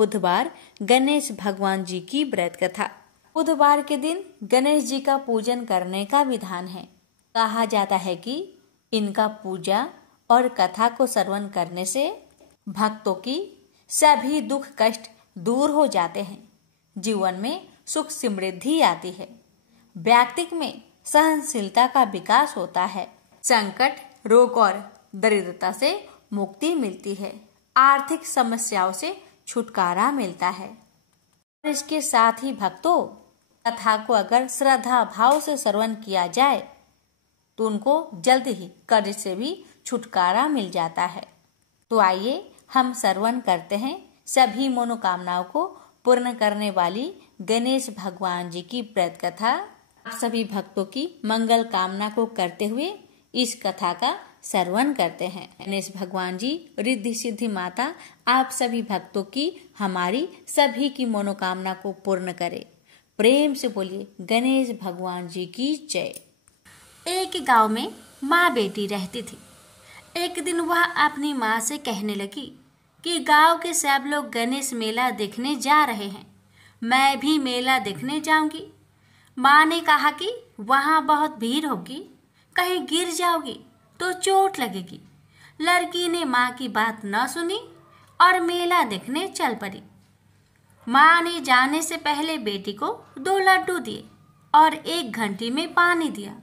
बुधवार गणेश भगवान जी की व्रत कथा। बुधवार के दिन गणेश जी का पूजन करने का विधान है। कहा जाता है कि इनका पूजा और कथा को श्रवण करने से भक्तों की सभी दुख कष्ट दूर हो जाते हैं, जीवन में सुख समृद्धि आती है, व्यक्ति में सहनशीलता का विकास होता है, संकट रोग और दरिद्रता से मुक्ति मिलती है, आर्थिक समस्याओं से छुटकारा मिलता है। और इसके साथ ही भक्तों, कथा को अगर श्रद्धा भाव से श्रवण किया जाए तो उनको जल्द ही कर्ज से भी छुटकारा मिल जाता है। तो आइए हम श्रवण करते हैं सभी मनोकामनाओं को पूर्ण करने वाली गणेश भगवान जी की व्रत कथा। आप सभी भक्तों की मंगल कामना को करते हुए इस कथा का श्रवण करते हैं। गणेश भगवान जी, रिद्धि सिद्धि माता आप सभी भक्तों की, हमारी सभी की मनोकामना को पूर्ण करे। प्रेम से बोलिए गणेश भगवान जी की जय। एक गांव में माँ बेटी रहती थी। एक दिन वह अपनी माँ से कहने लगी कि गांव के सब लोग गणेश मेला देखने जा रहे हैं, मैं भी मेला देखने जाऊंगी। माँ ने कहा कि वहाँ बहुत भीड़ होगी, कहीं गिर जाओगी तो चोट लगेगी। लड़की ने माँ की बात न सुनी और मेला देखने चल पड़ी। माँ ने जाने से पहले बेटी को 2 लड्डू दिए और 1 घंटी में पानी दिया।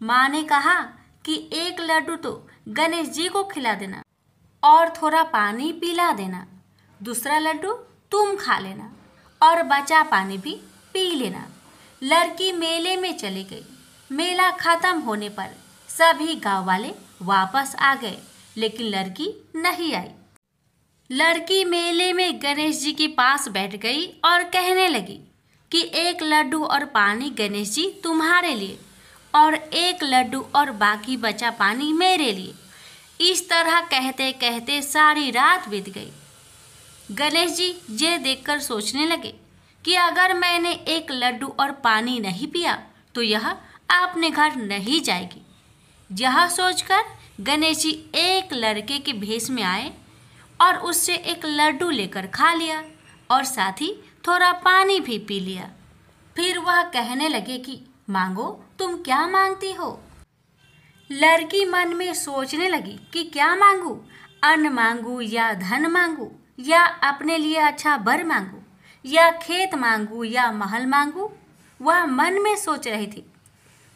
माँ ने कहा कि 1 लड्डू तो गणेश जी को खिला देना और थोड़ा पानी पिला देना, दूसरा लड्डू तुम खा लेना और बचा पानी भी पी लेना। लड़की मेले में चली गई। मेला खत्म होने पर सभी गांव वाले वापस आ गए, लेकिन लड़की नहीं आई। लड़की मेले में गणेश जी के पास बैठ गई और कहने लगी कि 1 लड्डू और पानी गणेश जी तुम्हारे लिए और 1 लड्डू और बाकी बचा पानी मेरे लिए। इस तरह कहते कहते सारी रात बीत गई। गणेश जी ये देखकर सोचने लगे कि अगर मैंने 1 लड्डू और पानी नहीं पिया तो यह अपने घर नहीं जाएगी। यह सोचकर गणेश जी एक लड़के के भेष में आए और उससे 1 लड्डू लेकर खा लिया और साथ ही थोड़ा पानी भी पी लिया। फिर वह कहने लगे कि मांगो, तुम क्या मांगती हो। लड़की मन में सोचने लगी कि क्या मांगू, अन्न मांगू या धन मांगू या अपने लिए अच्छा वर मांगू या खेत मांगू या महल मांगू। वह मन में सोच रही थी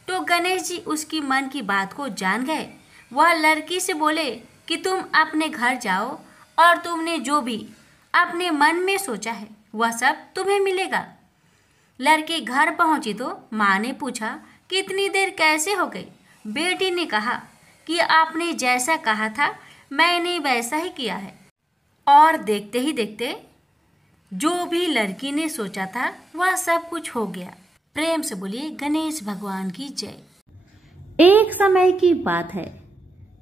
तो गणेश जी उसकी मन की बात को जान गए। वह लड़की से बोले कि तुम अपने घर जाओ और तुमने जो भी अपने मन में सोचा है वह सब तुम्हें मिलेगा। लड़की घर पहुंची तो माँ ने पूछा कि इतनी देर कैसे हो गई। बेटी ने कहा कि आपने जैसा कहा था मैंने वैसा ही किया है। और देखते ही देखते जो भी लड़की ने सोचा था वह सब कुछ हो गया। प्रेम से बोलिए गणेश भगवान की जय। एक समय की बात है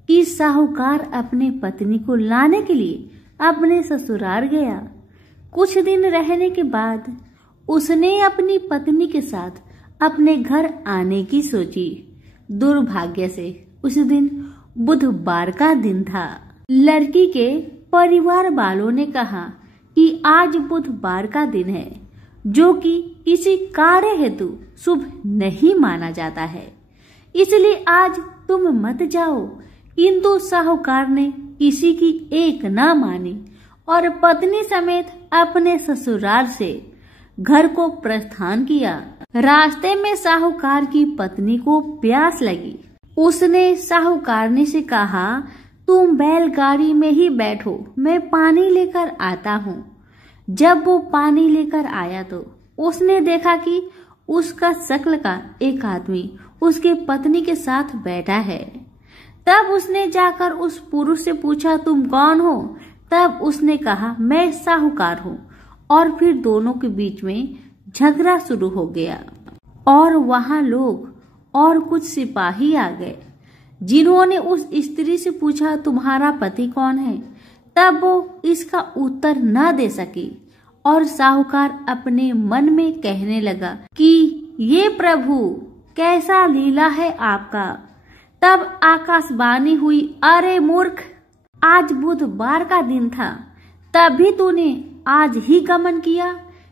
कि साहूकार अपने पत्नी को लाने के लिए अपने ससुराल गया। कुछ दिन रहने के बाद उसने अपनी पत्नी के साथ अपने घर आने की सोची। दुर्भाग्य से उस दिन बुधवार का दिन था। लड़की के परिवार वालों ने कहा कि आज बुधवार का दिन है, जो कि किसी कार्य हेतु शुभ नहीं माना जाता है, इसलिए आज तुम मत जाओ। किंतु साहूकार ने किसी की एक ना मानी और पत्नी समेत अपने ससुराल से घर को प्रस्थान किया। रास्ते में साहूकार की पत्नी को प्यास लगी। उसने साहूकारनी से कहा, तुम बैलगाड़ी में ही बैठो, मैं पानी लेकर आता हूँ। जब वो पानी लेकर आया तो उसने देखा कि उसका शक्ल का एक आदमी उसके पत्नी के साथ बैठा है। तब उसने जाकर उस पुरुष से पूछा, तुम कौन हो। तब उसने कहा, मैं साहूकार हूँ। और फिर दोनों के बीच में झगड़ा शुरू हो गया और वहां लोग और कुछ सिपाही आ गए, जिन्होंने उस स्त्री से पूछा, तुम्हारा पति कौन है। तब वो इसका उत्तर न दे सकी और साहूकार अपने मन में कहने लगा कि ये प्रभु कैसा लीला है आपका। तब आकाशवाणी हुई, अरे मूर्ख, आज बुधवार का दिन था, तभी तूने आज ही गमन किया,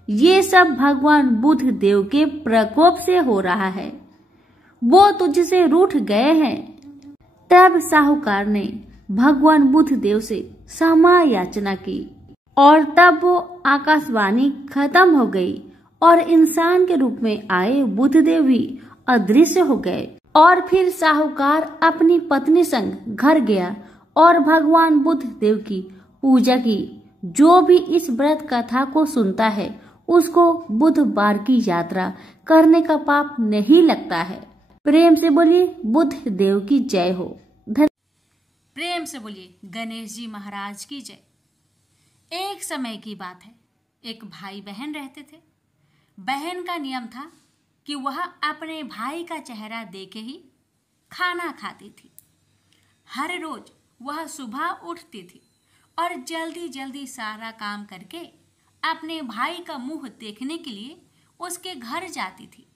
ये सब भगवान बुद्ध देव के प्रकोप से हो रहा है। वो तुझसे रूठ गए हैं। तब साहूकार ने भगवान बुद्ध देव से क्षमा याचना की और तब वो आकाशवाणी खत्म हो गई और इंसान के रूप में आए बुद्ध देव भी अदृश्य हो गए। और फिर साहूकार अपनी पत्नी संग घर गया और भगवान बुद्ध देव की पूजा की। जो भी इस व्रत कथा को सुनता है उसको बुधवार की यात्रा करने का पाप नहीं लगता है। प्रेम से बोलिए बुद्ध देव की जय हो। प्रेम से बोलिए गणेश जी महाराज की जय। एक समय की बात है, एक भाई बहन रहते थे। बहन का नियम था कि वह अपने भाई का चेहरा देखे ही खाना खाती थी। हर रोज वह सुबह उठती थी और जल्दी जल्दी सारा काम करके अपने भाई का मुंह देखने के लिए उसके घर जाती थी।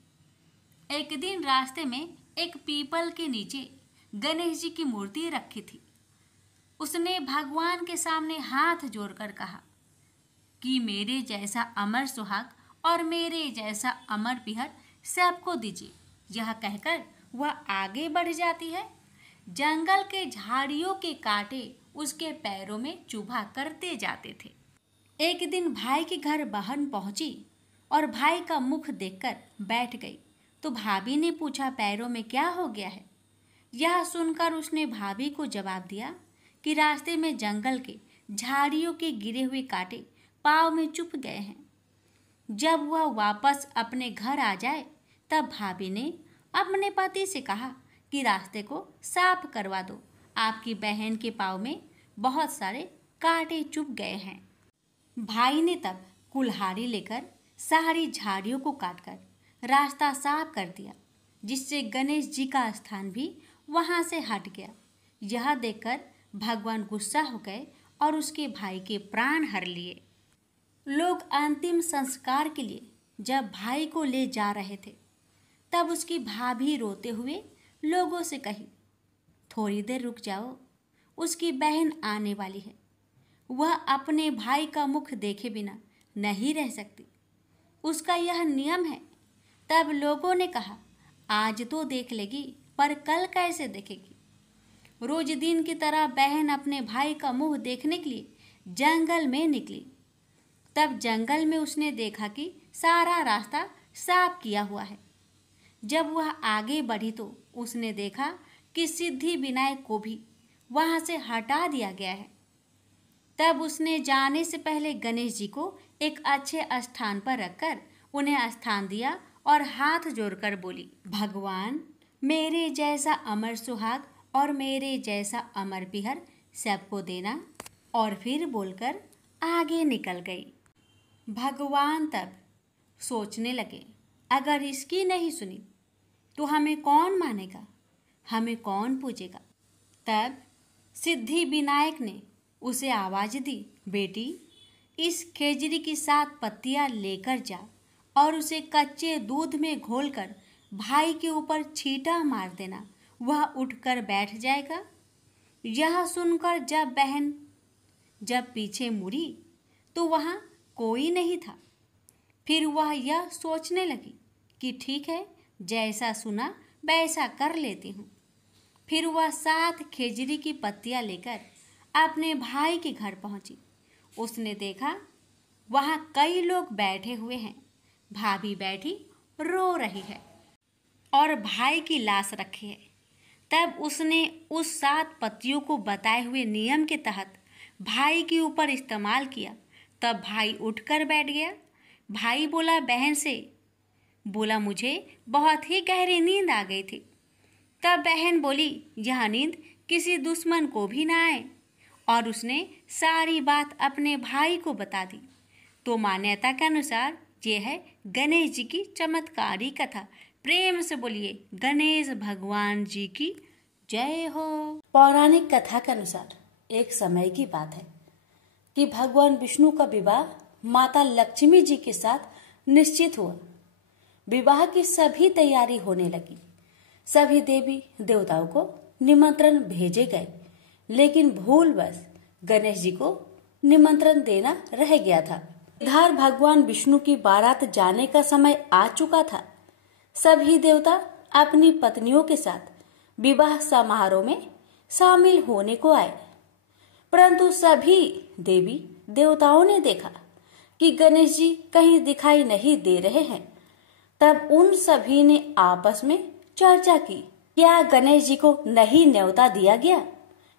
एक दिन रास्ते में एक पीपल के नीचे गणेश जी की मूर्ति रखी थी। उसने भगवान के सामने हाथ जोड़कर कहा कि मेरे जैसा अमर सुहाग और मेरे जैसा अमर पिहर सबको दीजिए। यह कहकर वह आगे बढ़ जाती है। जंगल के झाड़ियों के कांटे उसके पैरों में चुभा करते जाते थे। एक दिन भाई के घर बहन पहुंची और भाई का मुख देखकर बैठ गई तो भाभी ने पूछा, पैरों में क्या हो गया है? यह सुनकर उसने भाभी को जवाब दिया कि रास्ते में जंगल के झाड़ियों के गिरे हुए कांटे पाँव में चुभ गए हैं। जब वह वापस अपने घर आ जाए तब भाभी ने अपने पति से कहा कि रास्ते को साफ करवा दो, आपकी बहन के पाँव में बहुत सारे कांटे चुभ गए हैं। भाई ने तब कुल्हाड़ी लेकर सारी झाड़ियों को काटकर रास्ता साफ कर दिया, जिससे गणेश जी का स्थान भी वहां से हट गया। यह देखकर भगवान गुस्सा हो गए और उसके भाई के प्राण हर लिए। लोग अंतिम संस्कार के लिए जब भाई को ले जा रहे थे तब उसकी भाभी रोते हुए लोगों से कही, थोड़ी देर रुक जाओ, उसकी बहन आने वाली है, वह अपने भाई का मुख देखे बिना नहीं रह सकती, उसका यह नियम है। तब लोगों ने कहा, आज तो देख लेगी पर कल कैसे देखेगी? रोज दिन की तरह बहन अपने भाई का मुंह देखने के लिए जंगल में निकली। तब जंगल में उसने देखा कि सारा रास्ता साफ किया हुआ है। जब वह आगे बढ़ी तो उसने देखा कि सिद्धि विनायक को भी वहां से हटा दिया गया है। तब उसने जाने से पहले गणेश जी को एक अच्छे स्थान पर रखकर उन्हें स्थान दिया और हाथ जोड़कर बोली, भगवान मेरे जैसा अमर सुहाग और मेरे जैसा अमर पिहर सबको देना। और फिर बोलकर आगे निकल गई। भगवान तब सोचने लगे, अगर इसकी नहीं सुनी तो हमें कौन मानेगा, हमें कौन पूजेगा? तब सिद्धि विनायक ने उसे आवाज दी, बेटी इस खेजड़ी की 7 पत्तियां लेकर जा और उसे कच्चे दूध में घोलकर भाई के ऊपर छींटा मार देना, वह उठकर बैठ जाएगा। यह सुनकर जब बहन पीछे मुड़ी तो वहां कोई नहीं था। फिर वह यह सोचने लगी कि ठीक है, जैसा सुना वैसा कर लेती हूँ। फिर वह 7 खेजड़ी की पत्तियां लेकर अपने भाई के घर पहुंची। उसने देखा वहां कई लोग बैठे हुए हैं। भाभी बैठी रो रही है और भाई की लाश रखी है। तब उसने उस 7 पत्तियों को बताए हुए नियम के तहत भाई के ऊपर इस्तेमाल किया। तब भाई उठकर बैठ गया। भाई बोला बहन से, बोला मुझे बहुत ही गहरी नींद आ गई थी। तब बहन बोली, यह नींद किसी दुश्मन को भी ना आए, और उसने सारी बात अपने भाई को बता दी। तो मान्यता के अनुसार ये है गणेश जी की चमत्कारी कथा। प्रेम से बोलिए गणेश भगवान जी की जय हो। पौराणिक कथा के अनुसार एक समय की बात है कि भगवान विष्णु का विवाह माता लक्ष्मी जी के साथ निश्चित हुआ। विवाह की सभी तैयारी होने लगी। सभी देवी देवताओं को निमंत्रण भेजे गए, लेकिन भूलवश गणेश जी को निमंत्रण देना रह गया था। इधर भगवान विष्णु की बारात जाने का समय आ चुका था। सभी देवता अपनी पत्नियों के साथ विवाह समारोह में शामिल होने को आए, परंतु सभी देवी देवताओं ने देखा कि गणेश जी कहीं दिखाई नहीं दे रहे हैं। तब उन सभी ने आपस में चर्चा की, क्या गणेश जी को नहीं न्योता दिया गया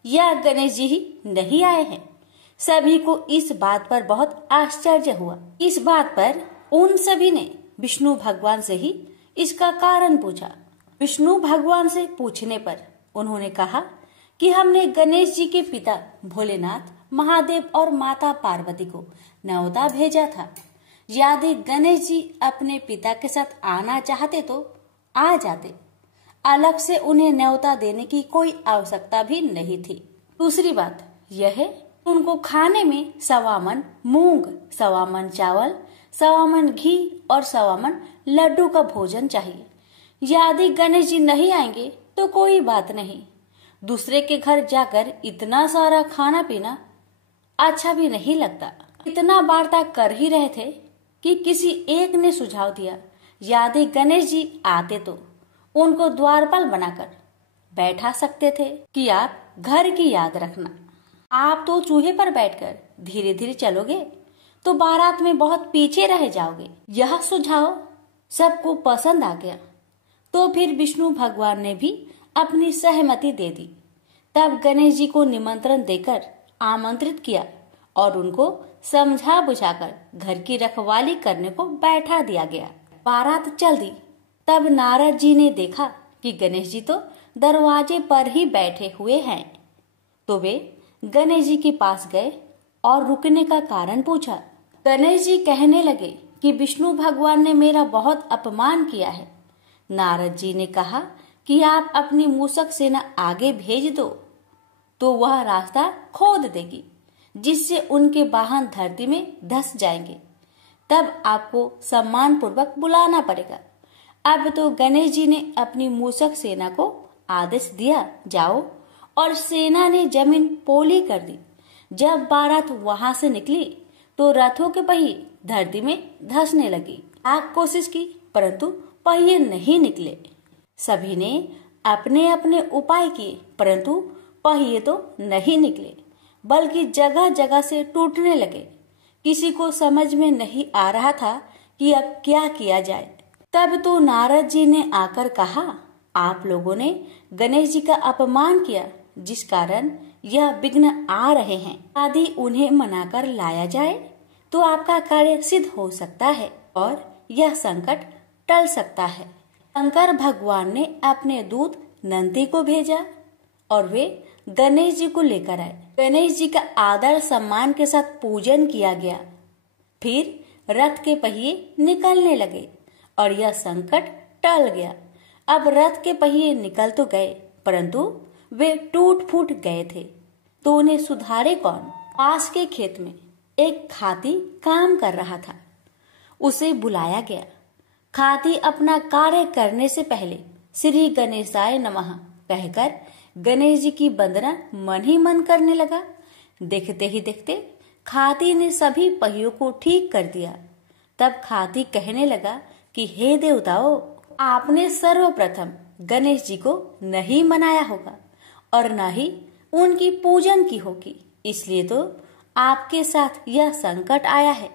या गणेश जी ही नहीं आए हैं। सभी को इस बात पर बहुत आश्चर्य हुआ। इस बात पर उन सभी ने विष्णु भगवान से ही इसका कारण पूछा। विष्णु भगवान से पूछने पर उन्होंने कहा कि हमने गणेश जी के पिता भोलेनाथ, महादेव और माता पार्वती को न्योता भेजा था। यदि गणेश जी अपने पिता के साथ आना चाहते तो आ जाते, अलग से उन्हें न्योता देने की कोई आवश्यकता भी नहीं थी। दूसरी बात यह है, उनको खाने में 1.25 मन मूंग, 1.25 मन चावल, 1.25 मन घी और 1.25 मन लड्डू का भोजन चाहिए। यदि गणेश जी नहीं आएंगे तो कोई बात नहीं, दूसरे के घर जाकर इतना सारा खाना पीना अच्छा भी नहीं लगता। इतना वार्ता कर ही रहे थे कि किसी एक ने सुझाव दिया, यदि गणेश जी आते तो उनको द्वारपाल बनाकर बैठा सकते थे कि आप घर की याद रखना, आप तो चूहे पर बैठकर धीरे धीरे चलोगे तो बारात में बहुत पीछे रह जाओगे। यह सुझाव सबको पसंद आ गया, तो फिर विष्णु भगवान ने भी अपनी सहमति दे दी। तब गणेश जी को निमंत्रण देकर आमंत्रित किया और उनको समझा बुझाकर घर की रखवाली करने को बैठा दिया गया। बारात चल दी। तब नारद जी ने देखा कि गणेश जी तो दरवाजे पर ही बैठे हुए हैं, तो वे गणेश जी के पास गए और रुकने का कारण पूछा। गणेश जी कहने लगे कि विष्णु भगवान ने मेरा बहुत अपमान किया है। नारद जी ने कहा कि आप अपनी मूषक सेना आगे भेज दो तो वह रास्ता खोद देगी, जिससे उनके वाहन धरती में धंस जाएंगे। तब आपको सम्मान पूर्वक बुलाना पड़ेगा। अब तो गणेश जी ने अपनी मूषक सेना को आदेश दिया, जाओ, और सेना ने जमीन पोली कर दी। जब बारात वहां से निकली तो रथों के पहिए धरती में धंसने लगी। आग कोशिश की परंतु पहिए नहीं निकले। सभी ने अपने अपने उपाय किए परंतु पहिए तो नहीं निकले, बल्कि जगह जगह से टूटने लगे। किसी को समझ में नहीं आ रहा था कि अब क्या किया जाए। तब तो नारद जी ने आकर कहा, आप लोगों ने गणेश जी का अपमान किया, जिस कारण यह विघ्न आ रहे हैं। यदि उन्हें मनाकर लाया जाए तो आपका कार्य सिद्ध हो सकता है और यह संकट टल सकता है। शंकर भगवान ने अपने दूत नंदी को भेजा और वे गणेश जी को लेकर आए। गणेश जी का आदर सम्मान के साथ पूजन किया गया। फिर रथ के पहिए निकलने लगे और यह संकट टल गया। अब रथ के पहिए निकल तो गए परंतु वे टूट फूट गए थे, तो उन्हें सुधारे कौन। पास के खेत में एक खाती काम कर रहा था, उसे बुलाया गया। खाती अपना कार्य करने से पहले श्री गणेशाय नमः कहकर गणेश जी की वंदना मन ही मन करने लगा। देखते ही देखते खाती ने सभी पहियों को ठीक कर दिया। तब खाती कहने लगा कि हे देवताओं, आपने सर्वप्रथम गणेश जी को नहीं मनाया होगा और न ही उनकी पूजन की होगी, इसलिए तो आपके साथ यह संकट आया है।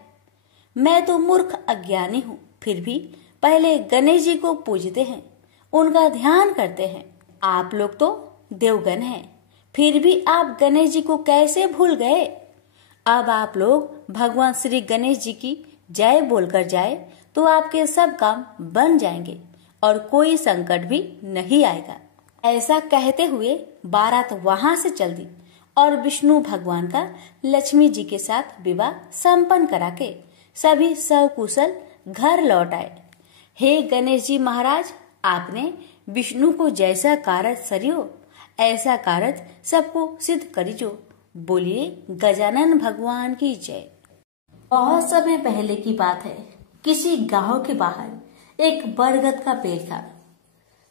मैं तो मूर्ख अज्ञानी हूँ, फिर भी पहले गणेश जी को पूजते हैं, उनका ध्यान करते हैं। आप लोग तो देवगण हैं, फिर भी आप गणेश जी को कैसे भूल गए। अब आप लोग भगवान श्री गणेश जी की जय बोलकर जाए तो आपके सब काम बन जाएंगे और कोई संकट भी नहीं आएगा। ऐसा कहते हुए बारात वहां से चल दी और विष्णु भगवान का लक्ष्मी जी के साथ विवाह संपन्न करा के सभी सकुशल घर लौट आए। हे गणेश जी महाराज, आपने विष्णु को जैसा कारज सरियो ऐसा कारज सबको सिद्ध करिजो। बोलिए गजानन भगवान की जय। बहुत समय पहले की बात है, किसी गांव के बाहर एक बरगद का पेड़ था,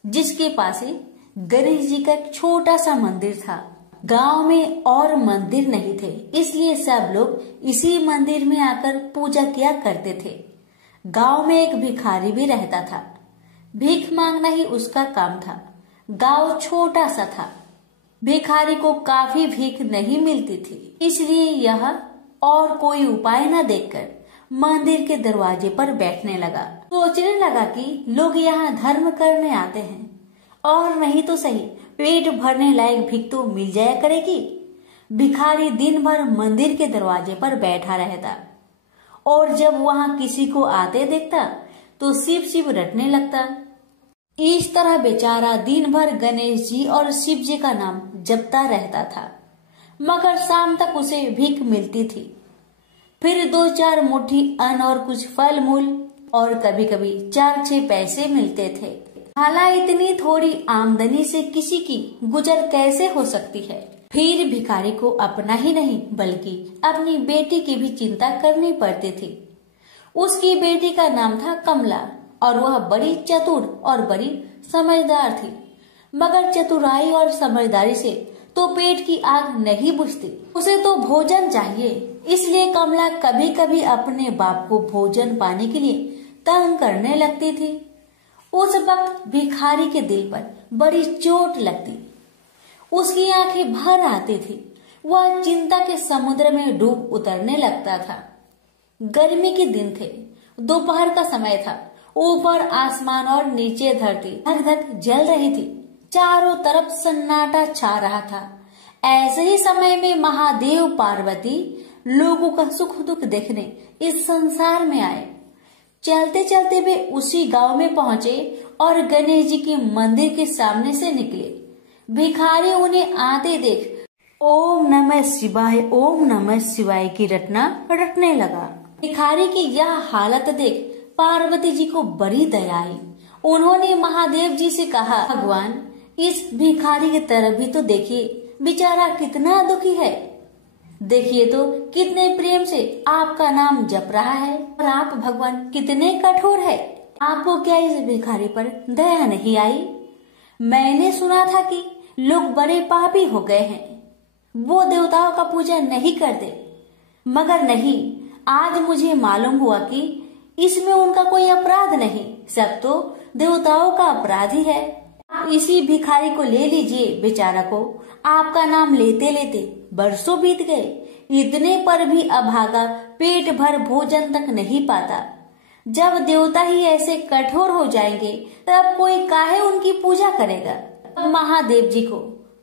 जिसके पास ही गणेश जी का एक छोटा सा मंदिर था। गांव में और मंदिर नहीं थे, इसलिए सब लोग इसी मंदिर में आकर पूजा किया करते थे। गांव में एक भिखारी भी रहता था। भीख मांगना ही उसका काम था। गांव छोटा सा था। भिखारी को काफी भीख नहीं मिलती थी, इसलिए यह और कोई उपाय न देखकर मंदिर के दरवाजे पर बैठने लगा। सोचने लगा कि लोग यहाँ धर्म करने आते हैं और नहीं तो सही पेट भरने लायक भीख तो मिल जाया करेगी। भिखारी दिन भर मंदिर के दरवाजे पर बैठा रहता और जब वहाँ किसी को आते देखता तो शिव शिव रटने लगता। इस तरह बेचारा दिन भर गणेश जी और शिव जी का नाम जपता रहता था, मगर शाम तक उसे भीख मिलती थी। फिर 2-4 मुट्ठी अन्न और कुछ फल मूल और कभी कभी 4-6 पैसे मिलते थे। हालांकि इतनी थोड़ी आमदनी से किसी की गुजर कैसे हो सकती है। फिर भिखारी को अपना ही नहीं बल्कि अपनी बेटी की भी चिंता करनी पड़ती थी। उसकी बेटी का नाम था कमला और वह बड़ी चतुर और बड़ी समझदार थी, मगर चतुराई और समझदारी से तो पेट की आग नहीं बुझती, उसे तो भोजन चाहिए। इसलिए कमला कभी कभी अपने बाप को भोजन पाने के लिए तंग करने लगती थी। उस वक्त भिखारी के दिल पर बड़ी चोट लगती, उसकी आंखें भर आती थी। वह चिंता के समुद्र में डूब उतरने लगता था। गर्मी के दिन थे, दोपहर का समय था। ऊपर आसमान और नीचे धरती धक धक जल रही थी। चारों तरफ सन्नाटा छा रहा था। ऐसे ही समय में महादेव पार्वती लोगों का सुख दुख देखने इस संसार में आए। चलते चलते वे उसी गांव में पहुंचे और गणेश जी के मंदिर के सामने से निकले। भिखारी उन्हें आते देख ओम नमः शिवाय की रटना रटने लगा। भिखारी की यह हालत देख पार्वती जी को बड़ी दया आई। उन्होंने महादेव जी से कहा, भगवान इस भिखारी की तरफ भी तो देखिए, बेचारा कितना दुखी है। देखिए तो कितने प्रेम से आपका नाम जप रहा है और आप भगवान कितने कठोर है। आपको क्या इस भिखारी पर दया नहीं आई? मैंने सुना था कि लोग बड़े पापी हो गए हैं, वो देवताओं का पूजा नहीं करते, मगर नहीं, आज मुझे मालूम हुआ कि इसमें उनका कोई अपराध नहीं, सब तो देवताओं का अपराध ही है। आप इसी भिखारी को ले लीजिए। बेचारा को आपका नाम लेते लेते बरसों बीत गए। इतने पर भी अभागा पेट भर भोजन तक नहीं पाता। जब देवता ही ऐसे कठोर हो जाएंगे तब कोई काहे उनकी पूजा करेगा। अब महादेव जी को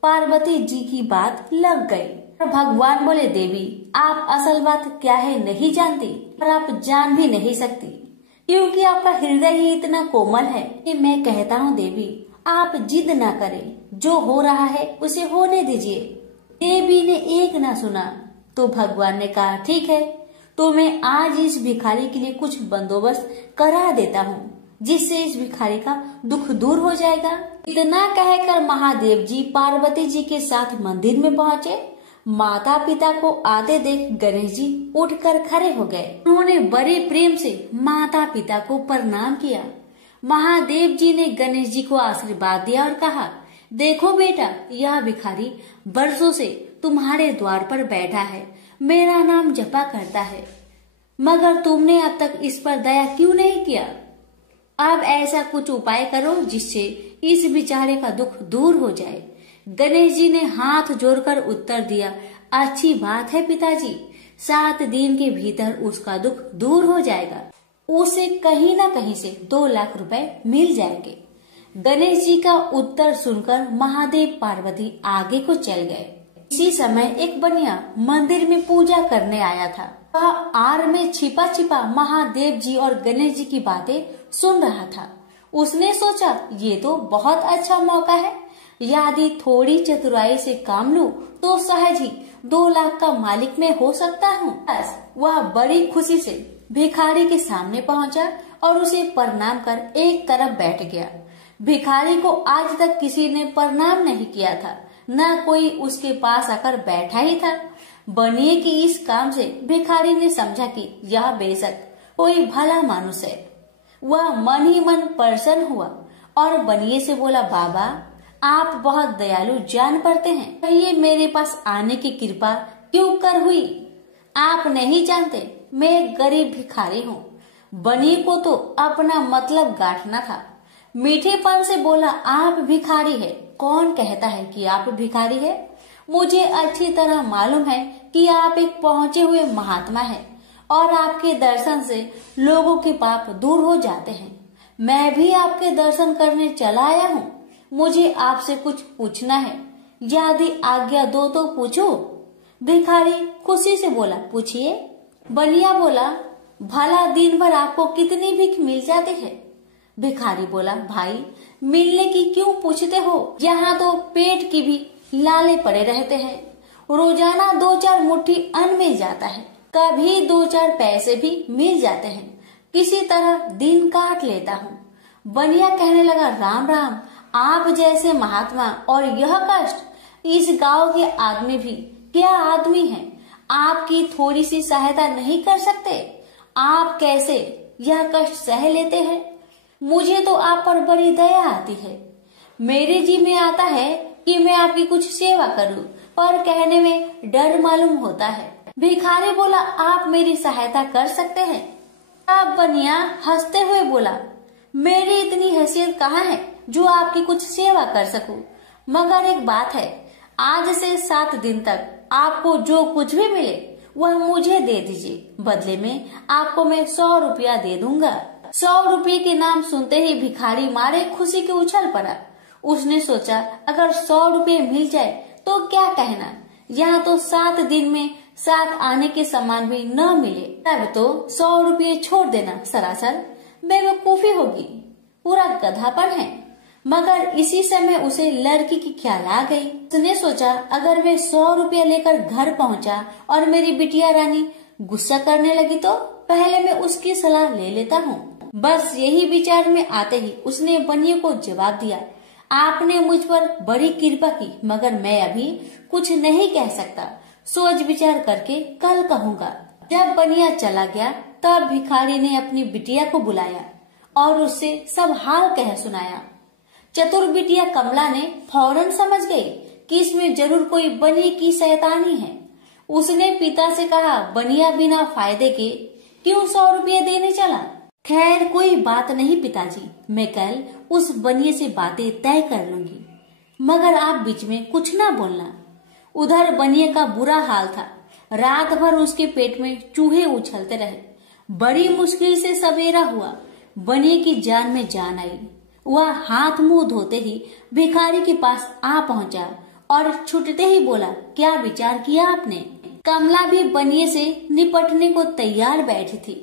पार्वती जी की बात लग गई। भगवान बोले, देवी आप असल बात क्या है नहीं जानती और आप जान भी नहीं सकती, क्योंकि आपका हृदय ही इतना कोमल है कि मैं कहता हूँ देवी आप जिद ना करें, जो हो रहा है उसे होने दीजिए। देवी ने एक ना सुना तो भगवान ने कहा, ठीक है तो मैं आज इस भिखारी के लिए कुछ बंदोबस्त करा देता हूँ, जिससे इस भिखारी का दुख दूर हो जाएगा। इतना कहकर महादेव जी पार्वती जी के साथ मंदिर में पहुँचे। माता पिता को आते देख गणेश जी उठकर खड़े हो गए। उन्होंने बड़े प्रेम से माता पिता को प्रणाम किया। महादेव जी ने गणेश जी को आशीर्वाद दिया और कहा, देखो बेटा, यह भिखारी बरसों से तुम्हारे द्वार पर बैठा है, मेरा नाम जपा करता है, मगर तुमने अब तक इस पर दया क्यों नहीं किया? अब ऐसा कुछ उपाय करो जिससे इस बेचारे का दुख दूर हो जाए। गणेश जी ने हाथ जोड़कर उत्तर दिया, अच्छी बात है पिताजी, 7 दिन के भीतर उसका दुख दूर हो जाएगा। उसे कहीं न कहीं से 2 लाख रुपए मिल जाएंगे। गणेश जी का उत्तर सुनकर महादेव पार्वती आगे को चल गए। इसी समय एक बनिया मंदिर में पूजा करने आया था। वह आड़ में छिपा छिपा महादेव जी और गणेश जी की बातें सुन रहा था। उसने सोचा, ये तो बहुत अच्छा मौका है, यदि थोड़ी चतुराई से काम लूं तो सहज ही 2 लाख का मालिक मैं हो सकता हूँ। बस वह बड़ी खुशी से भिखारी के सामने पहुंचा और उसे प्रणाम कर एक तरफ बैठ गया। भिखारी को आज तक किसी ने प्रणाम नहीं किया था, न कोई उसके पास आकर बैठा ही था। बनिए की इस काम से भिखारी ने समझा कि यह बेशक कोई भला मानुष है। वह मन ही मन प्रसन्न हुआ और बनिए से बोला, बाबा आप बहुत दयालु जान पड़ते हैं। कहिए मेरे पास आने की कृपा क्यों कर हुई? आप नहीं जानते मैं गरीब भिखारी हूँ। बनी को तो अपना मतलब गांठना था। मीठेपन से बोला, आप भिखारी है? कौन कहता है कि आप भिखारी है? मुझे अच्छी तरह मालूम है कि आप एक पहुंचे हुए महात्मा हैं और आपके दर्शन से लोगों के पाप दूर हो जाते हैं। मैं भी आपके दर्शन करने चला आया हूँ। मुझे आपसे कुछ पूछना है, यदि आज्ञा दो तो पूछो। भिखारी खुशी से बोला, पूछिए। बनिया बोला, भला दिन भर आपको कितनी भीख मिल जाती है? भिखारी बोला, भाई मिलने की क्यों पूछते हो? यहाँ तो पेट की भी लाले पड़े रहते हैं। रोजाना 2-4 मुट्ठी अन्न मिल जाता है, कभी 2-4 पैसे भी मिल जाते हैं। किसी तरह दिन काट लेता हूँ। बनिया कहने लगा, राम राम, आप जैसे महात्मा और यह कष्ट। इस गांव के आदमी भी क्या आदमी हैं? आपकी थोड़ी सी सहायता नहीं कर सकते? आप कैसे यह कष्ट सह लेते हैं? मुझे तो आप पर बड़ी दया आती है। मेरे जी में आता है कि मैं आपकी कुछ सेवा करूं, पर कहने में डर मालूम होता है। भिखारी बोला, आप मेरी सहायता कर सकते हैं? अब बनिया हंसते हुए बोला, मेरी इतनी हैसियत कहाँ है जो आपकी कुछ सेवा कर सकूं? मगर एक बात है, आज से 7 दिन तक आपको जो कुछ भी मिले वह मुझे दे दीजिए। बदले में आपको मैं 100 रुपया दे दूंगा। 100 रुपये के नाम सुनते ही भिखारी मारे खुशी के उछल पड़ा। उसने सोचा, अगर 100 रुपये मिल जाए तो क्या कहना, यहाँ तो 7 दिन में 7 आने के सामान भी न मिले, तब तो 100 रुपये छोड़ देना सरासर बेवकूफी होगी, पूरा गधापन है। मगर इसी समय उसे लड़की की ख्याल आ गई। उसने सोचा, अगर मैं 100 रुपया लेकर घर पहुंचा और मेरी बिटिया रानी गुस्सा करने लगी तो पहले मैं उसकी सलाह ले लेता हूँ। बस यही विचार में आते ही उसने बनिए को जवाब दिया, आपने मुझ पर बड़ी कृपा की, मगर मैं अभी कुछ नहीं कह सकता। सोच विचार करके कल कहूँगा। जब बनिया चला गया तब भिखारी ने अपनी बिटिया को बुलाया और उससे सब हाल कह सुनाया। चतुर बिटिया कमला ने फौरन समझ गई कि इसमें जरूर कोई बनिए की शैतानी है। उसने पिता से कहा, बनिया बिना फायदे के क्यों 100 रुपये देने चला? खैर कोई बात नहीं पिताजी, मैं कल उस बनिए से बातें तय कर लूंगी, मगर आप बीच में कुछ ना बोलना। उधर बनिए का बुरा हाल था। रात भर उसके पेट में चूहे उछलते रहे। बड़ी मुश्किल से सवेरा हुआ। बनिए की जान में जान आई। वह हाथ मुंह धोते ही भिखारी के पास आ पहुंचा और छुटते ही बोला, क्या विचार किया आपने? कमला भी बनिए से निपटने को तैयार बैठी थी।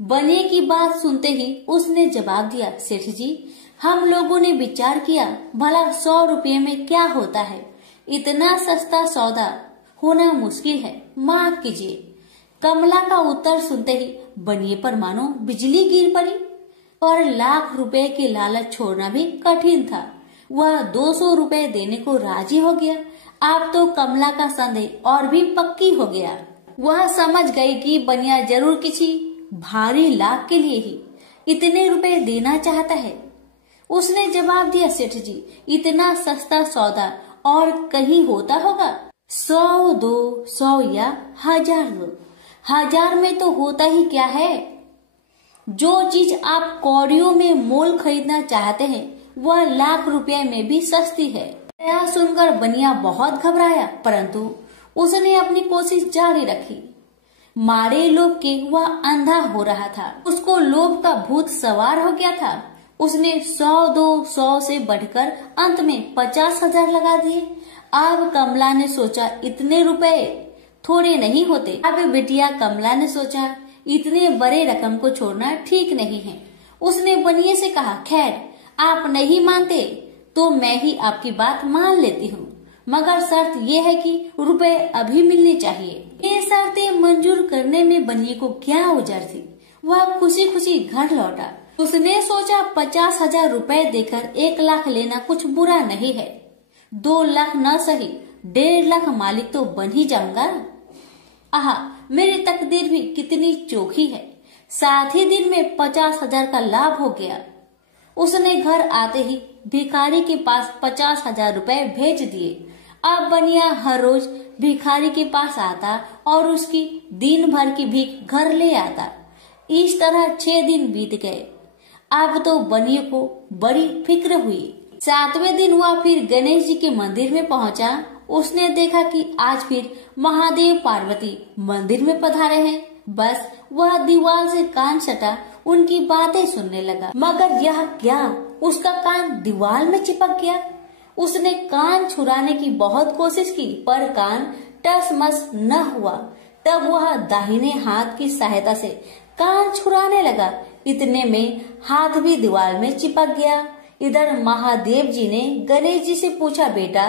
बनिए की बात सुनते ही उसने जवाब दिया, सेठ जी, हम लोगों ने विचार किया, भला 100 रुपये में क्या होता है? इतना सस्ता सौदा होना मुश्किल है, माफ कीजिए। कमला का उत्तर सुनते ही बनिए पर मानो बिजली गिर पड़ी। पर लाख रुपए के लालच छोड़ना भी कठिन था। वह 200 रुपए देने को राजी हो गया। अब तो कमला का संदेह और भी पक्की हो गया। वह समझ गई कि बनिया जरूर किसी भारी लाभ के लिए ही इतने रुपए देना चाहता है। उसने जवाब दिया, सेठ जी, इतना सस्ता सौदा और कहीं होता होगा? 100 दो, 100 या 1000 दो। 1000 में तो होता ही क्या है? जो चीज आप कौड़ियों में मोल खरीदना चाहते हैं वह लाख रुपए में भी सस्ती है। यह सुनकर बनिया बहुत घबराया, परंतु उसने अपनी कोशिश जारी रखी। मारे लोभ के वह अंधा हो रहा था। उसको लोभ का भूत सवार हो गया था। उसने 100 दो, 100 से बढ़कर अंत में 50,000 लगा दिए। अब कमला ने सोचा, इतने रुपए थोड़े नहीं होते। अब बिटिया कमला ने सोचा, इतने बड़े रकम को छोड़ना ठीक नहीं है। उसने बनिए से कहा, खैर आप नहीं मानते तो मैं ही आपकी बात मान लेती हूँ, मगर शर्त यह है कि रुपए अभी मिलने चाहिए। ये शर्तें मंजूर करने में बनिए को क्या उजर थी। वह खुशी खुशी घर लौटा। उसने सोचा 50,000 रुपए देकर 1 लाख लेना कुछ बुरा नहीं है। 2 लाख न सही 1.5 लाख मालिक तो बन ही जाऊंगा। आहा, मेरी तकदीर भी कितनी चोखी है। 7 ही दिन में 50,000 का लाभ हो गया। उसने घर आते ही भिखारी के पास 50,000 रुपए भेज दिए। अब बनिया हर रोज भिखारी के पास आता और उसकी दिन भर की भीख घर ले आता। इस तरह 6 दिन बीत गए। अब तो बनिए को बड़ी फिक्र हुई। 7वें दिन वह फिर गणेश जी के मंदिर में पहुंचा। उसने देखा कि आज फिर महादेव पार्वती मंदिर में पधारे हैं। बस वह दीवार से कान सटा उनकी बातें सुनने लगा, मगर यह क्या, उसका कान दीवार में चिपक गया। उसने कान छुड़ाने की बहुत कोशिश की, पर कान टस-मस न हुआ। तब वह दाहिने हाथ की सहायता से कान छुड़ाने लगा। इतने में हाथ भी दीवार में चिपक गया। इधर महादेव जी ने गणेश जी से पूछा, बेटा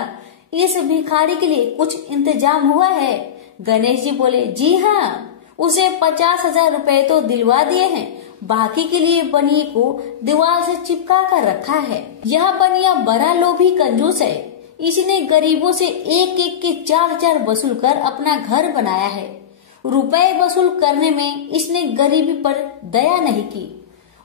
इस भिखारी के लिए कुछ इंतजाम हुआ है? गणेश जी बोले, जी हाँ, उसे 50,000 रुपए तो दिलवा दिए हैं, बाकी के लिए बनिए को दीवार से चिपका कर रखा है। यह बनिया बड़ा लोभी कंजूस है। इसने गरीबों से एक एक के 4,000 वसूल कर अपना घर बनाया है। रुपए वसूल करने में इसने गरीबी पर दया नहीं की।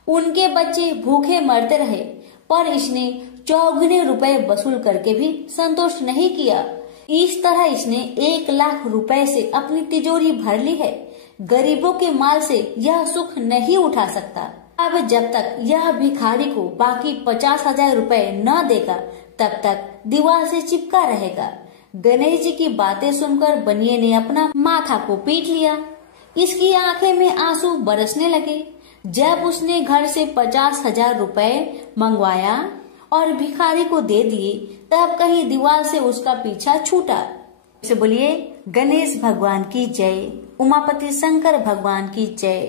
उनके बच्चे भूखे मरते रहे, पर इसने 4 रुपए वसूल करके भी संतोष नहीं किया। इस तरह इसने 1 लाख रुपए से अपनी तिजोरी भर ली है। गरीबों के माल से यह सुख नहीं उठा सकता। अब जब तक यह भिखारी को बाकी 50,000 रुपए न देगा, तब तक दीवार से चिपका रहेगा। गणेश जी की बातें सुनकर बनिए ने अपना माथा को पीट लिया। इसकी आंखें में आंसू बरसने लगे। जब उसने घर से 50,000 रुपए मंगवाया और भिखारी को दे दिए, तब कहीं दीवार से उसका पीछा छूटा। से बोलिए गणेश भगवान की जय, उमापति शंकर भगवान की जय।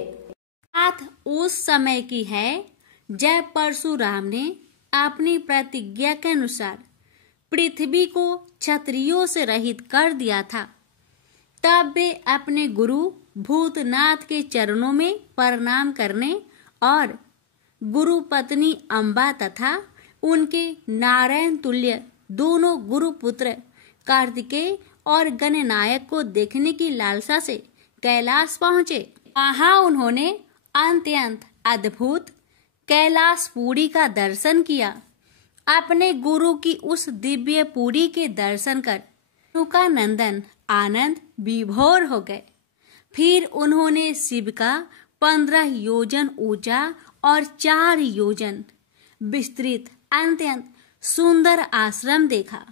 बात उस समय की है जब परशुराम ने अपनी प्रतिज्ञा के अनुसार पृथ्वी को क्षत्रियों से रहित कर दिया था। तब वे अपने गुरु भूतनाथ के चरणों में प्रणाम करने और गुरु पत्नी अम्बा तथा उनके नारायण तुल्य दोनों गुरु पुत्र कार्तिकेय और गणनायक को देखने की लालसा से कैलाश पहुँचे। वहाँ उन्होंने अत्यंत अद्भुत कैलाशपुरी का दर्शन किया। अपने गुरु की उस दिव्य पुरी के दर्शन कर उनका नंदन आनंद विभोर हो गए। फिर उन्होंने शिव का 15 योजन ऊंचा और 4 योजन विस्तृत अत्यंत सुंदर आश्रम देखा।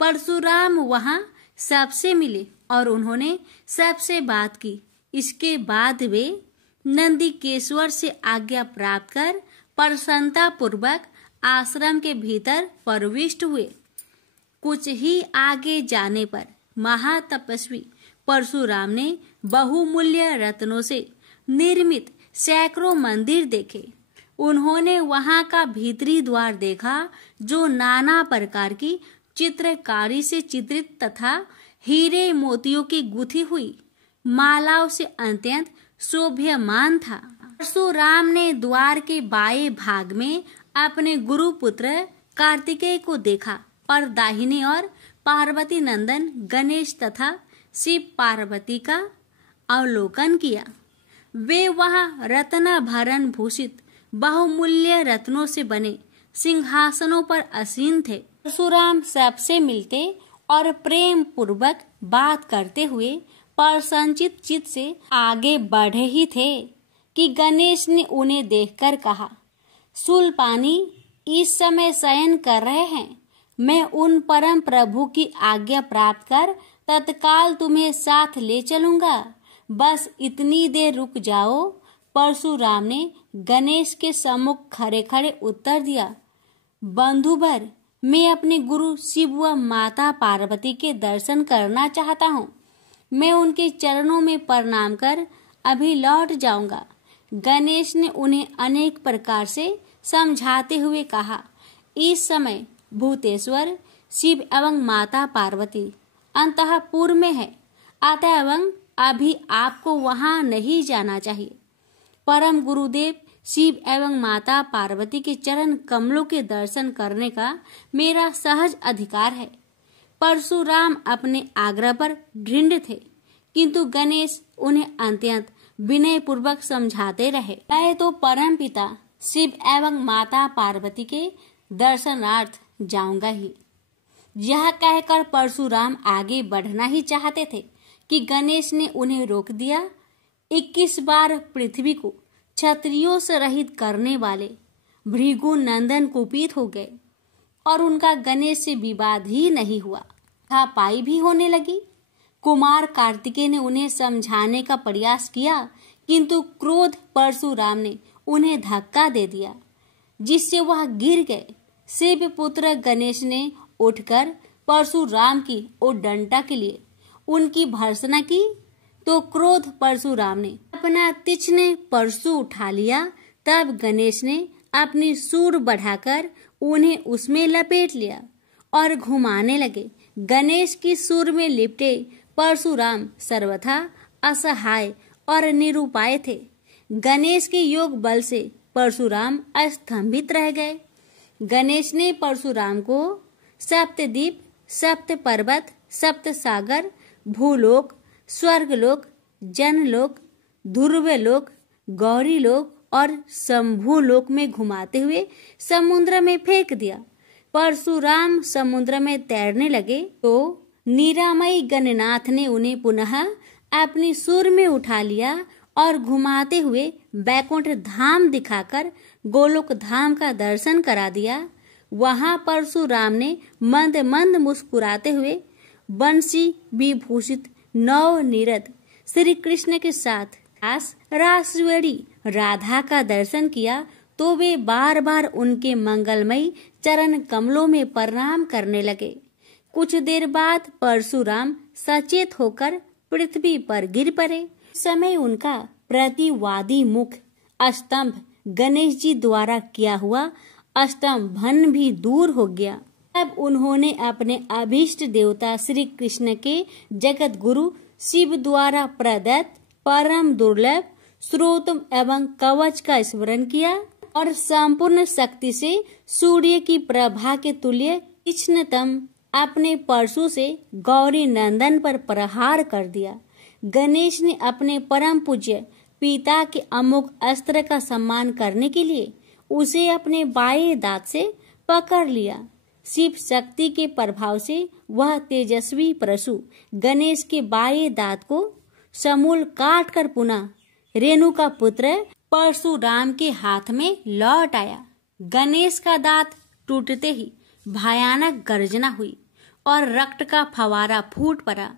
परशुराम वहाँ सबसे मिले और उन्होंने सबसे बात की। इसके बाद वे नंदीकेश्वर से आज्ञा प्राप्त कर प्रसन्नता पूर्वक आश्रम के भीतर प्रविष्ट हुए। कुछ ही आगे जाने पर महातपस्वी परशुराम ने बहुमूल्य रत्नों से निर्मित सैकड़ों मंदिर देखे। उन्होंने वहां का भीतरी द्वार देखा, जो नाना प्रकार की चित्रकारी से चित्रित तथा हीरे मोतियों की गुथी हुई मालाओं से अत्यंत शोभ्यमान था। परशुराम ने द्वार के बाएं भाग में अपने गुरु पुत्र कार्तिकेय को देखा और दाहिने ओर पार्वती नंदन गणेश तथा शिव पार्वती का अवलोकन किया। वे वहां रत्नाभरण भूषित बहुमूल्य रत्नों से बने सिंहासनों पर आसीन थे। परशुराम सबसे मिलते और प्रेम पूर्वक बात करते हुए प्रसन्नचित चित्त से आगे बढ़े ही थे कि गणेश ने उन्हें देखकर कहा, शूलपाणी इस समय शयन कर रहे हैं। मैं उन परम प्रभु की आज्ञा प्राप्त कर तत्काल तुम्हें साथ ले चलूंगा। बस इतनी देर रुक जाओ। परशुराम ने गणेश के सम्मुख खड़े खड़े उत्तर दिया, बंधुवर, मैं अपने गुरु शिव व माता पार्वती के दर्शन करना चाहता हूँ। मैं उनके चरणों में प्रणाम कर अभी लौट जाऊंगा। गणेश ने उन्हें अनेक प्रकार से समझाते हुए कहा, इस समय भूतेश्वर शिव एवं माता पार्वती अंतःपुर में है, अतएव अभी आपको वहां नहीं जाना चाहिए। परम गुरुदेव शिव एवं माता पार्वती के चरण कमलों के दर्शन करने का मेरा सहज अधिकार है। परशुराम अपने आग्रह पर दृढ़ थे, किंतु गणेश उन्हें अत्यंत विनय पूर्वक समझाते रहे। मैं तो परम पिता शिव एवं माता पार्वती के दर्शनार्थ जाऊंगा ही। यह कहकर परशुराम आगे बढ़ना ही चाहते थे कि गणेश ने उन्हें रोक दिया। 21 बार पृथ्वी को क्षत्रियों से रहित करने वाले भृगु नंदन कुपित हो गए और उनका गणेश से विवाद ही नहीं हुआ, हाथापाई भी होने लगी। कुमार कार्तिकेय ने उन्हें समझाने का प्रयास किया, किंतु क्रोध परशुराम ने उन्हें धक्का दे दिया, जिससे वह गिर गए। शिव पुत्र गणेश ने उठकर परशुराम की उद्दंडता के लिए उनकी भर्त्सना की, तो क्रोध परशुराम ने अपना तीक्ष्ण परशु उठा लिया। तब गणेश ने अपनी सूंड बढ़ाकर उन्हें उसमें लपेट लिया और घुमाने लगे। गणेश की सूंड में लिपटे परशुराम सर्वथा असहाय और निरुपाय थे। गणेश के योग बल से परशुराम स्तंभित रह गए। गणेश ने परशुराम को सप्तद्वीप, सप्त पर्वत, सप्त सागर, भूलोक, स्वर्गलोक, जनलोक, ध्रुवलोक, गौरीलोक और शंभुलोक में घुमाते हुए समुद्र में फेंक दिया। परशुराम समुद्र में तैरने लगे तो निरामयी गणनाथ ने उन्हें पुनः अपनी सूंड में उठा लिया और घुमाते हुए बैकुंठ धाम दिखाकर गोलोक धाम का दर्शन करा दिया। वहां परशुराम ने मंद मंद मुस्कुराते हुए बंसी विभूषित नव निरत श्री कृष्ण के साथ रासवेणी राधा का दर्शन किया, तो वे बार बार उनके मंगलमयी चरण कमलों में प्रणाम करने लगे। कुछ देर बाद परशुराम सचेत होकर पृथ्वी पर गिर पड़े। समय उनका प्रतिवादी मुख स्तंभ गणेश जी द्वारा किया हुआ स्तंभन भी दूर हो गया। तब उन्होंने अपने अभीष्ट देवता श्री कृष्ण के जगत गुरु शिव द्वारा प्रदत्त परम दुर्लभ स्रोत एवं कवच का स्मरण किया और संपूर्ण शक्ति से सूर्य की प्रभा के तुल्य तीक्ष्णतम अपने परशु से गौरी नंदन पर प्रहार कर दिया। गणेश ने अपने परम पूज्य पिता के अमोघ अस्त्र का सम्मान करने के लिए उसे अपने बाएं दांत से पकड़ लिया। शिव शक्ति के प्रभाव से वह तेजस्वी परशु गणेश के बाएं दांत को समूल काट कर पुनः रेणु का पुत्र परशुराम के हाथ में लौट आया। गणेश का दांत टूटते ही भयानक गर्जना हुई और रक्त का फवारा फूट पड़ा।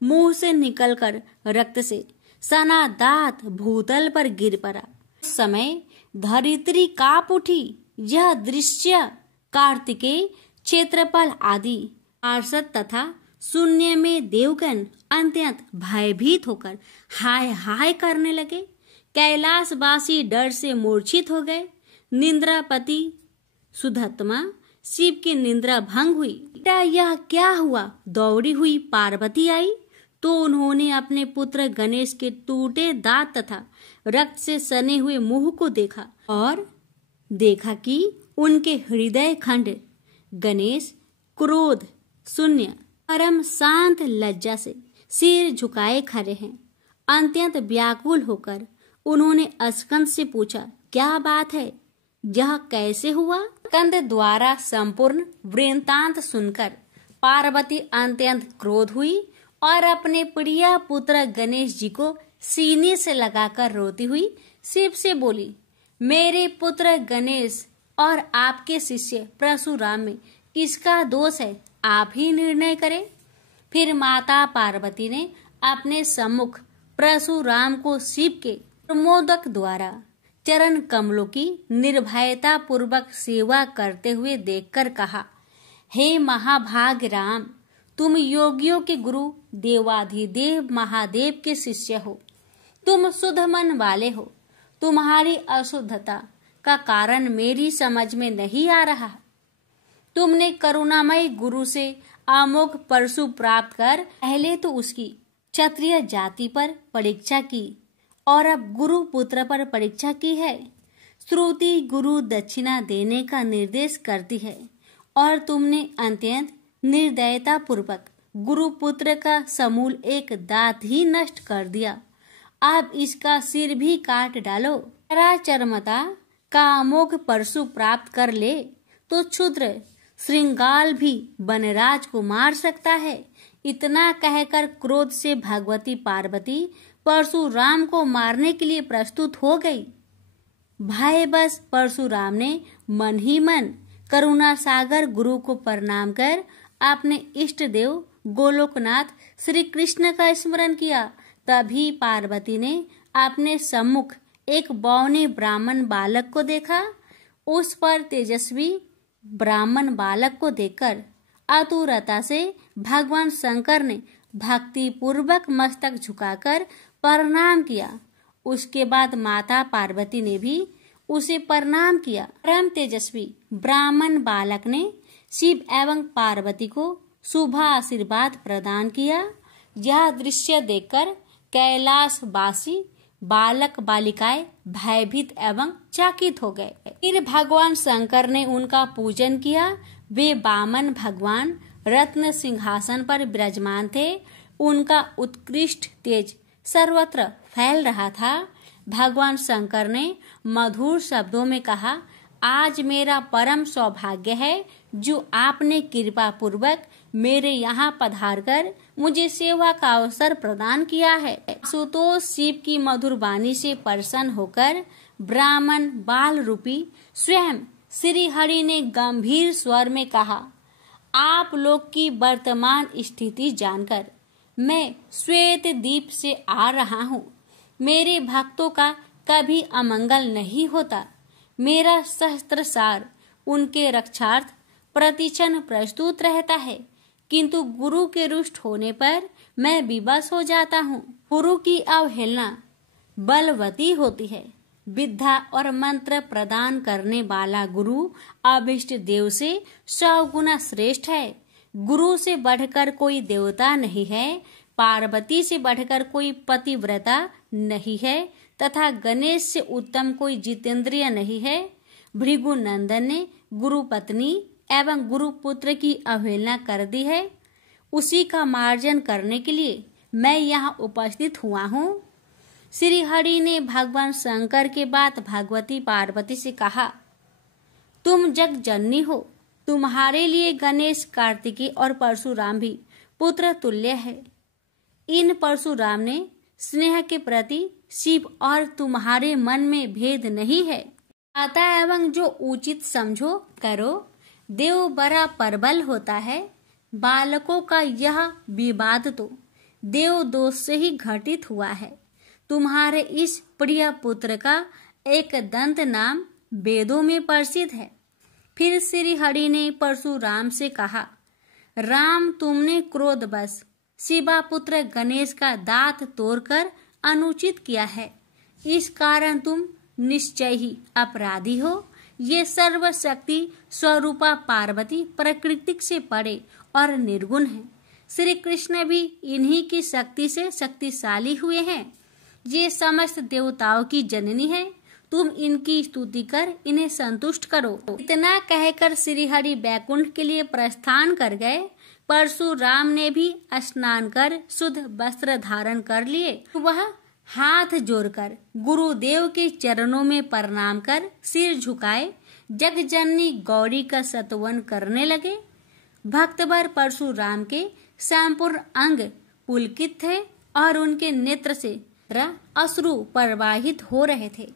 मुंह से निकलकर रक्त से सना दांत भूतल पर गिर पड़ा। उस समय धरित्री कांप उठी। यह दृश्य कार्तिकेय, क्षेत्रपाल आदि पार्षद तथा शून्य में देवगण अत्यंत भयभीत होकर हाय हाय करने लगे। कैलाशवासी डर से मूर्छित हो गए। निंद्रापति सुधात्मा शिव की निंद्रा भंग हुई। बेटा यह क्या हुआ? दौड़ी हुई पार्वती आई तो उन्होंने अपने पुत्र गणेश के टूटे दांत तथा रक्त से सने हुए मुंह को देखा और देखा कि उनके हृदय खंड गणेश क्रोध शून्य परम शांत लज्जा से सिर झुकाए खड़े हैं। अत्यंत व्याकुल होकर उन्होंने स्कंद से पूछा, क्या बात है? यह कैसे हुआ? स्कंद द्वारा संपूर्ण वृत्तांत सुनकर पार्वती अत्यंत क्रोध हुई और अपने प्रिय पुत्र गणेश जी को सीने से लगाकर रोती हुई शिव से बोली, मेरे पुत्र गणेश और आपके शिष्य परशुराम में किसका दोष है? आप ही निर्णय करें। फिर माता पार्वती ने अपने सम्मुख परशुराम को शिव के प्रमोदक द्वारा चरण कमलों की निर्भयता पूर्वक सेवा करते हुए देखकर कहा, हे महाभाग राम, तुम योगियों के गुरु देवाधिदेव महादेव के शिष्य हो। तुम शुद्ध मन वाले हो। तुम्हारी अशुद्धता का कारण मेरी समझ में नहीं आ रहा। तुमने करुणामय गुरु से अमोघ परशु प्राप्त कर पहले तो उसकी क्षत्रिय जाति पर परीक्षा की और अब गुरु पुत्र पर परीक्षा की है। श्रुति गुरु दक्षिणा देने का निर्देश करती है और तुमने अत्यंत निर्दयता पूर्वक गुरु पुत्र का समूल एक दांत ही नष्ट कर दिया। अब इसका सिर भी काट डालो। चरमता कामोग परशु प्राप्त कर ले तो क्षुद्र श्रृंगाल भी वनराज को मार सकता है। इतना कहकर क्रोध से भगवती पार्वती परशुराम को मारने के लिए प्रस्तुत हो गई। भयवश परशुराम ने मन ही मन करुणा सागर गुरु को प्रणाम कर अपने इष्ट देव गोलोकनाथ श्री कृष्ण का स्मरण किया। तभी पार्वती ने अपने सम्मुख एक बौने ब्राह्मण बालक को देखा। उस पर तेजस्वी ब्राह्मण बालक को देखकर आतुरता से भगवान शंकर ने भक्ति पूर्वक मस्तक झुकाकर प्रणाम किया। उसके बाद माता पार्वती ने भी उसे प्रणाम किया। परम तेजस्वी ब्राह्मण बालक ने शिव एवं पार्वती को शुभ आशीर्वाद प्रदान किया। यह दृश्य देखकर कैलाशवासी बालक बालिकाएं भयभीत एवं चकित हो गए। फिर भगवान शंकर ने उनका पूजन किया। वे वामन भगवान रत्न सिंहासन पर विराजमान थे। उनका उत्कृष्ट तेज सर्वत्र फैल रहा था। भगवान शंकर ने मधुर शब्दों में कहा, आज मेरा परम सौभाग्य है जो आपने कृपा पूर्वक मेरे यहाँ पधार कर मुझे सेवा का अवसर प्रदान किया है। सुतोष शिव की मधुर वाणी से प्रसन्न होकर ब्राह्मण बाल रूपी स्वयं श्री हरि ने गंभीर स्वर में कहा, आप लोग की वर्तमान स्थिति जानकर मैं श्वेत द्वीप से आ रहा हूँ। मेरे भक्तों का कभी अमंगल नहीं होता। मेरा सहस्त्रसार उनके रक्षार्थ प्रतिक्षण प्रस्तुत रहता है, किंतु गुरु के रुष्ट होने पर मैं विवश हो जाता हूँ। गुरु की अवहेलना बलवती होती है। विद्या और मंत्र प्रदान करने वाला गुरु अभिष्ट देव से 100 गुना श्रेष्ठ है। गुरु से बढ़कर कोई देवता नहीं है, पार्वती से बढ़कर कोई पतिव्रता नहीं है तथा गणेश से उत्तम कोई जितेंद्रिय नहीं है। भृगु नंदन ने गुरु पत्नी एवं गुरु पुत्र की अवहेलना कर दी है। उसी का मार्जन करने के लिए मैं यहाँ उपस्थित हुआ हूँ। श्री हरि ने भगवान शंकर के बाद भगवती पार्वती से कहा, तुम जग जननी हो। तुम्हारे लिए गणेश, कार्तिकेय और परशुराम भी पुत्र तुल्य है। इन परशुराम ने स्नेह के प्रति शिव और तुम्हारे मन में भेद नहीं है। आता एवं जो उचित समझो करो। देव बड़ा प्रबल होता है। बालकों का यह विवाद तो देव दोष से ही घटित हुआ है। तुम्हारे इस प्रिय पुत्र का एक दंत नाम वेदों में प्रसिद्ध है। फिर श्री हरि ने परशुराम से कहा, राम, तुमने क्रोधवश शिवा पुत्र गणेश का दांत तोड़कर अनुचित किया है। इस कारण तुम निश्चय ही अपराधी हो। ये सर्वशक्ति स्वरूपा पार्वती प्रकृति से परे और निर्गुण है। श्री कृष्ण भी इन्हीं की शक्ति से शक्तिशाली हुए हैं। ये समस्त देवताओं की जननी है। तुम इनकी स्तुति कर इन्हें संतुष्ट करो। इतना कहकर श्री हरि बैकुंठ के लिए प्रस्थान कर गए। परशुराम ने भी स्नान कर शुद्ध वस्त्र धारण कर लिए। वह हाथ जोड़कर गुरुदेव के चरणों में प्रणाम कर सिर झुकाए जगजननी गौरी का स्तवन करने लगे। भक्तवर परशुराम के संपूर्ण अंग पुलकित थे और उनके नेत्र से अश्रु प्रवाहित हो रहे थे।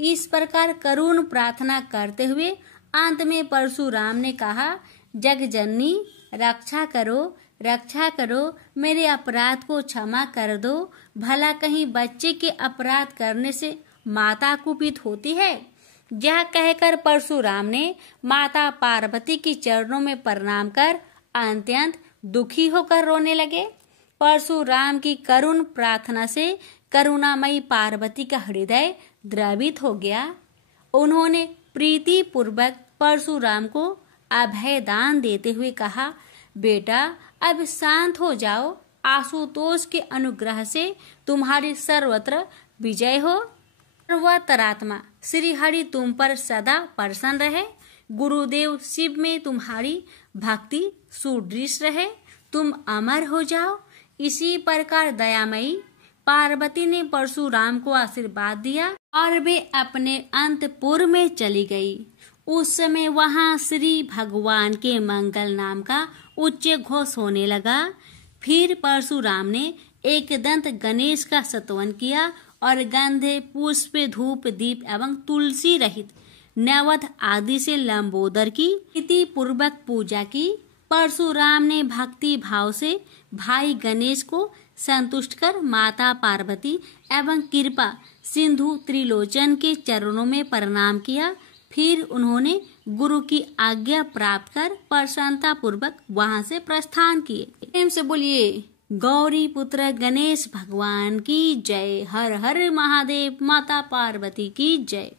इस प्रकार करुण प्रार्थना करते हुए अंत में परशुराम ने कहा, जगजननी रक्षा करो, रक्षा करो, मेरे अपराध को क्षमा कर दो। भला कहीं बच्चे के अपराध करने से माता कुपित होती है। यह कहकर परशुराम ने माता पार्वती के चरणों में प्रणाम कर अत्यंत दुखी होकर रोने लगे। परशुराम की करुण प्रार्थना से करुणामयी पार्वती का हृदय द्रवित हो गया। उन्होंने प्रीति पूर्वक परशुराम को अभय दान देते हुए कहा, बेटा अब शांत हो जाओ। आशुतोष के अनुग्रह से तुम्हारी सर्वत्र विजय हो। सर्वतरात्मा श्री हरि तुम पर सदा प्रसन्न रहे। गुरुदेव शिव में तुम्हारी भक्ति सुदृढ़ रहे। तुम अमर हो जाओ। इसी प्रकार दयामयी पार्वती ने परशुराम को आशीर्वाद दिया और वे अपने अंतपुर में चली गई। उस समय वहां श्री भगवान के मंगल नाम का उच्च घोष होने लगा। फिर परशुराम ने एक दंत गणेश का स्तवन किया और गंधे, पुष्प, धूप, दीप एवं तुलसी रहित नैवेद्य आदि से लंबोदर की विधि पूर्वक पूजा की। परशुराम ने भक्ति भाव से भाई गणेश को संतुष्ट कर माता पार्वती एवं कृपा सिंधु त्रिलोचन के चरणों में प्रणाम किया। फिर उन्होंने गुरु की आज्ञा प्राप्त कर प्रसन्नता पूर्वक वहां से प्रस्थान किए। प्रेम से बोलिए गौरी पुत्र गणेश भगवान की जय। हर हर महादेव। माता पार्वती की जय।